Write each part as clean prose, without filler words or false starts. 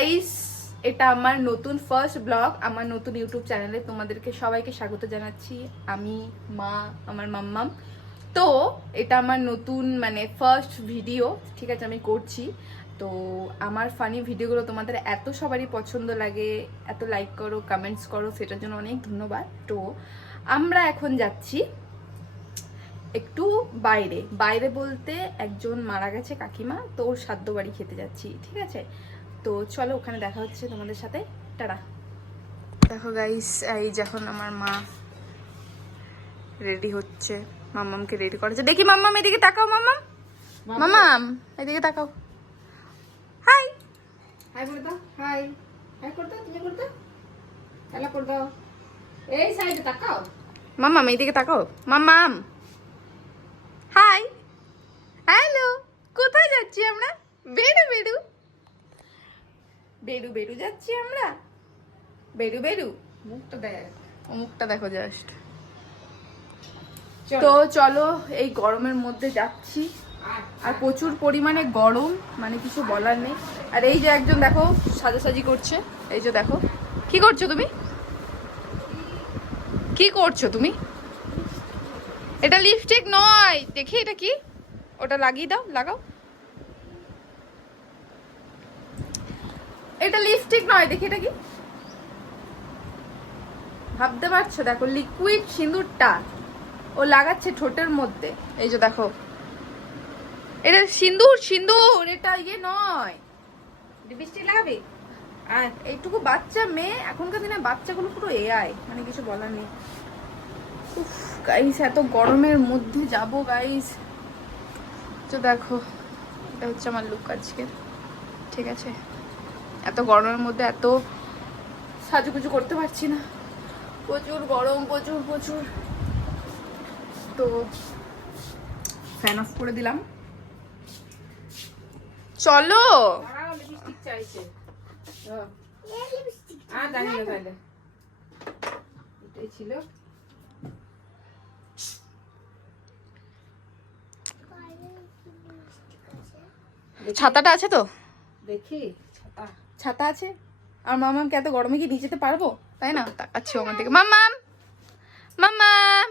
Guys, এটা আমার নতুন ফার্স্ট ব্লগ, আমার নতুন ইউটিউব চ্যানেলে তোমাদেরকে সবাইকে স্বাগত জানাচ্ছি। আমি, মা, আমার মাম্মাম। তো এটা আমার নতুন মানে ফার্স্ট ভিডিও, ঠিক আছে, আমি করছি। তো আমার ফানি ভিডিওগুলো তোমাদের এত সবারই পছন্দ লাগে, এত লাইক করো, কমেন্টস করো, সেটার জন্য অনেক ধন্যবাদ। তো আমরা এখন যাচ্ছি একটু বাইরে বাইরে বলতে একজন মারা গেছে কাকিমা, তো ওর শ্রাদ্ধ বাড়ি খেতে যাচ্ছি, ঠিক আছে। তো চলো ওখানে দেখা হচ্ছে তোমাদের সাথে, টাটা। দেখো গাইস, এই যখন আমার মা রেডি হচ্ছে, মাম্মামকে রেডি করেছে। দেখি মাম্মাম এদিকে তাকাও, মাম্মাম মাম্মাম এদিকে তাকাও। হাই হাই করে দাও, হাই হাই করে দাও, তুমি করে দাও, খেলা করে দাও, এই সাইডে তাকাও। মাম্মাম এইদিকে তাকাও, মাম্মাম হাই হ্যালো। কোথায় যাচ্ছি আমরা? বেরু বেরু বেরু বেরু যাচ্ছি আমরা, বেরু বেরু। মুখটা দেখ, মুখটা দেখো জাস্ট। তো চলো, এই গরমের মধ্যে যাচ্ছি, আর প্রচুর পরিমাণে গরম, মানে কিছু বলার নেই। আর এই যে একজন দেখো সাজাসাজি করছে, এই যে দেখো। কি করছো তুমি? কি করছো তুমি? এটা লিপস্টিক নয়, দেখি এটা কি, ওটা লাগিয়ে দাও, লাগাও। এটা লিপস্টিক নয়, দেখি এটা কি, ভাবতে পারছো? দেখো লিকুইড সিঁদুরটা ও লাগাচ্ছে ঠোঁটের মধ্যে, এই যে দেখো। এটা সিঁদুর, সিঁদুর, এটা ইয়ে নয়। লিপস্টিক লাগাবি? আর এইটুকু বাচ্চা মেয়ে, এখনকার দিনে বাচ্চাগুলো পুরো এআই, মানে কিছু বলার নেই। উফ গাইস, এত গরমের মধ্যে যাব গাইস। তো দেখো, এটা হচ্ছে আমার লুক আজকে, ঠিক আছে। এত গরমের মধ্যে এত সাজুগুজু করতে পারছি না, প্রচুর গরম, প্রচুর প্রচুর। তো ফ্যান অফ করে দিলাম, চলো। ছিল ছাতাটা আছে তো, দেখি ছাতা আছে। আর মামামকে এত গরমে কি নিয়ে যেতে পারবো, তাই না? তাকাচ্ছি আমার দিকে। মাম্মাম মাম্মাম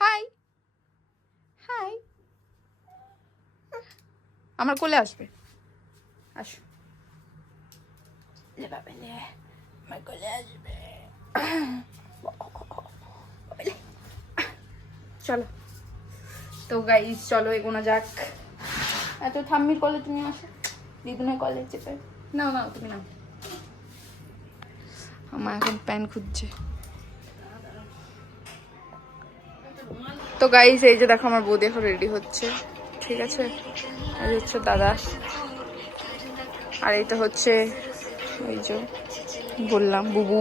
হাই হাই, আমার কোলে আসবে, আসো, আমার কোলে আসবে। চলো তো গাইস, চলো এগোনো যাক। এত ঠাম্মির কলে তুমি আসো, দিদুনের কলে চেপে নাও, নাও তুমি নাও। আমার এখন প্যান খুঁজছে। তো গাইস, এই যে দেখো আমার বৌদি এখন রেডি হচ্ছে, ঠিক আছে। এই হচ্ছে দাদা, আর এইটা হচ্ছে ওই যে বললাম বুবু,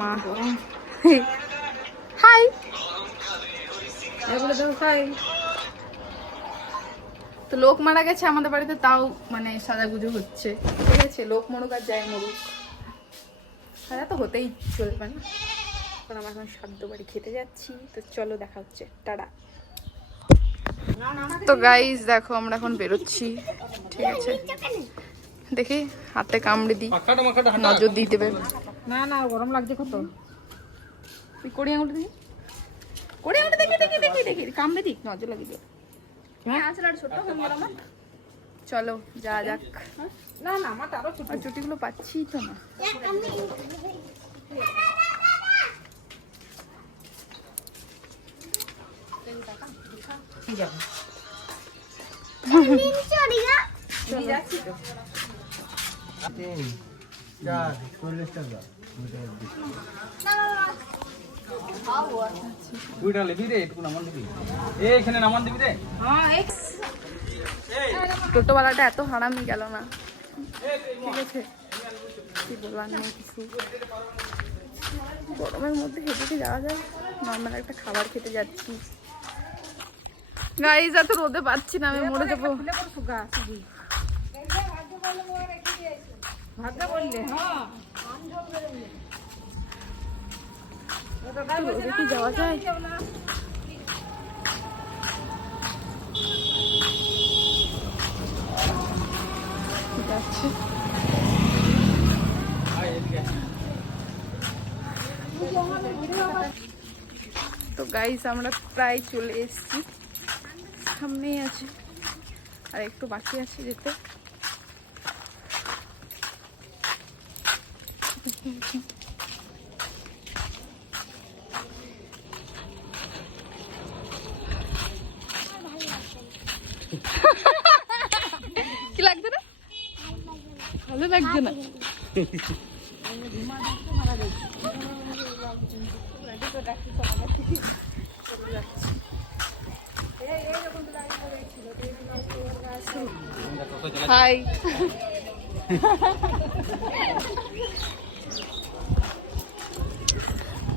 মা। High high. তো লোক মারা গেছে আমাদের বাড়িতে, তাও মানে সাজাগুজু হচ্ছে, ঠিক আছে। লোক মরুক আর যাই মরুক, সাজা তো হতেই চলবে না। এখন আমরা এখন শ্রাদ্ধ বাড়ি খেতে যাচ্ছি, তো চলো দেখা হচ্ছে, টাটা। তো গাইস দেখো, আমরা এখন বেরোচ্ছি, ঠিক আছে। দেখি হাতে কামড়ে দিই, নজর দিয়ে দেবে। না না, গরম লাগছে কত। তুই কড়ি আঙুলটা দেখি, কড়ি আঙুলটা দেখি দেখি দেখি দেখি, কামড়ে দিক, নজর লাগিয়ে দেবে। চলো যা যাক। না না, আমার আরো ছোট। আর চুটিগুলো পাচ্ছি তো না। টোটোওয়ালাটা এত হারামি গেল না, ঠিক আছে। কি বলবার নেই কিছু, গরমের মধ্যে হেঁটে যাওয়া যায়। নর্মাল একটা খাবার খেতে যাচ্ছি গাইস, এত রোদে পাচ্ছি না, আমি মরে যাবো। রোদে কি যাওয়া যায়? যাচ্ছে। তো গাইস আমরা প্রায় চলে এসেছি, সামনেই আছে, আর একটু বাকি আছে যেতে। কি লাগছে না? ভালো লাগছে না? হাই।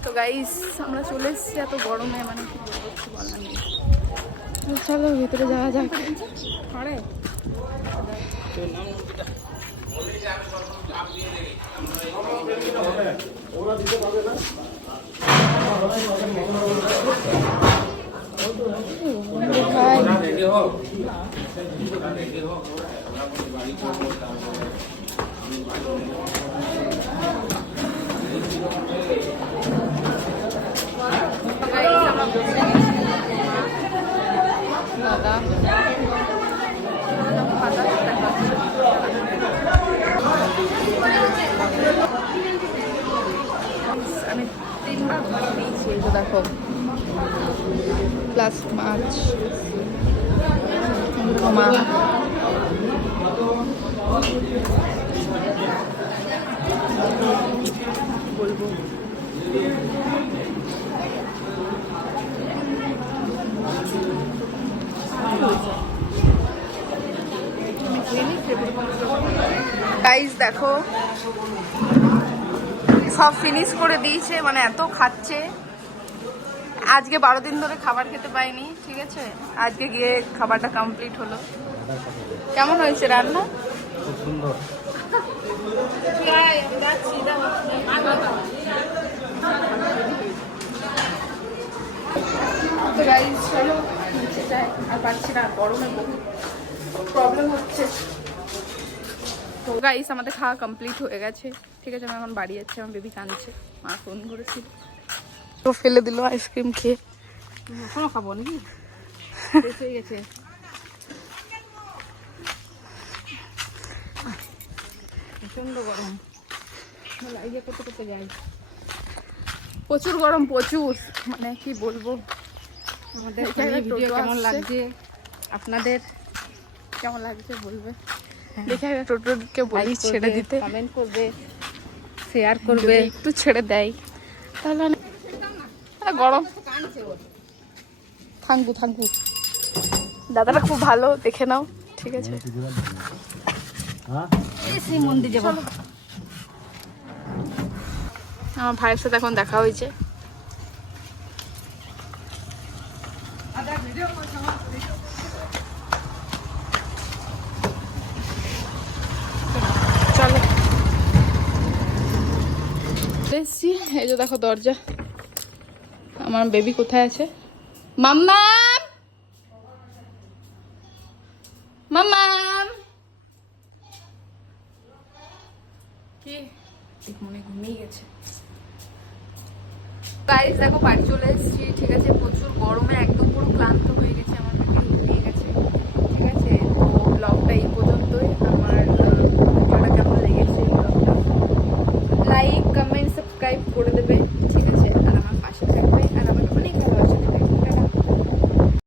তো গাইস আমরা চলে এসেছি এত গরমে, মানে কি বলবো, কিছু বলার নেই। চলো ভিতরে যাওয়া যাক। আরে দাদা আমি 3 ভাগ নিয়েছি, এই তো দেখো, প্লাস মাছ, ক্ষমা, বলবো গাইস দেখো সব ফিনিশ করে দিয়েছে, মানে এত খাচ্ছে। আজকে 12 দিন ধরে খাবার খেতে পাইনি, ঠিক আছে, আজকে গিয়ে খাবারটা কমপ্লিট হলো। কেমন হয়েছে রান্না? খুব সুন্দর। তো গাইস চলো নিচে যাই, আর পারছি না, গরমে বহুত প্রবলেম হচ্ছে। তো গাইস আমাদের খাওয়া কমপ্লিট হয়ে গেছে, ঠিক আছে, আমি এখন বাড়ি যাচ্ছি, আমার বেবি কাঁদছে, মা ফোন করেছিল, তো ফেলে দিল আইসক্রিম খেয়ে। এখনো খাবো নাকি? শেষ হয়ে গেছে। প্রচন্ড গরম, ইয়ে করতে করতে যাই। প্রচুর গরম, প্রচুর, মানে কি বলবো। আমাদের এখানে ভিডিও টোটো কেমন আসছে। লাগছে, আপনাদের কেমন লাগছে বলবে, দেখে আমি টোটোকে বলি লাইক ছেড়ে করবে, দিতে, কমেন্ট করবে, শেয়ার করবে। যদি একটু ছেড়ে দেয় তাহলে গরম থাকবো থাকবো। দাদাটা খুব ভালো, দেখে নাও, ঠিক আছে। সেই মন্দির যাবো। আমার ভাইয়ের সাথে এখন দেখা হয়েছে। চলো এসছি, এই যে দেখো দরজা। আমার বেবি কোথায় আছে? মাম্মাম, মাম্মাম, কি মনে ঘুমিয়ে গেছে। গাইস দেখো বাড়ি চলে এসেছি, ঠিক আছে, প্রচুর গরমে একদম পুরো ক্লান্ত হয়ে গেছে, আমার বেবি ঘুমিয়ে গেছে, ঠিক আছে। তো ব্লগটা এই পর্যন্তই। আমার ভিডিওটা কেমন লেগেছে, ব্লগটা লাইক কমেন্ট সাবস্ক্রাইব করে দেবে, ঠিক আছে।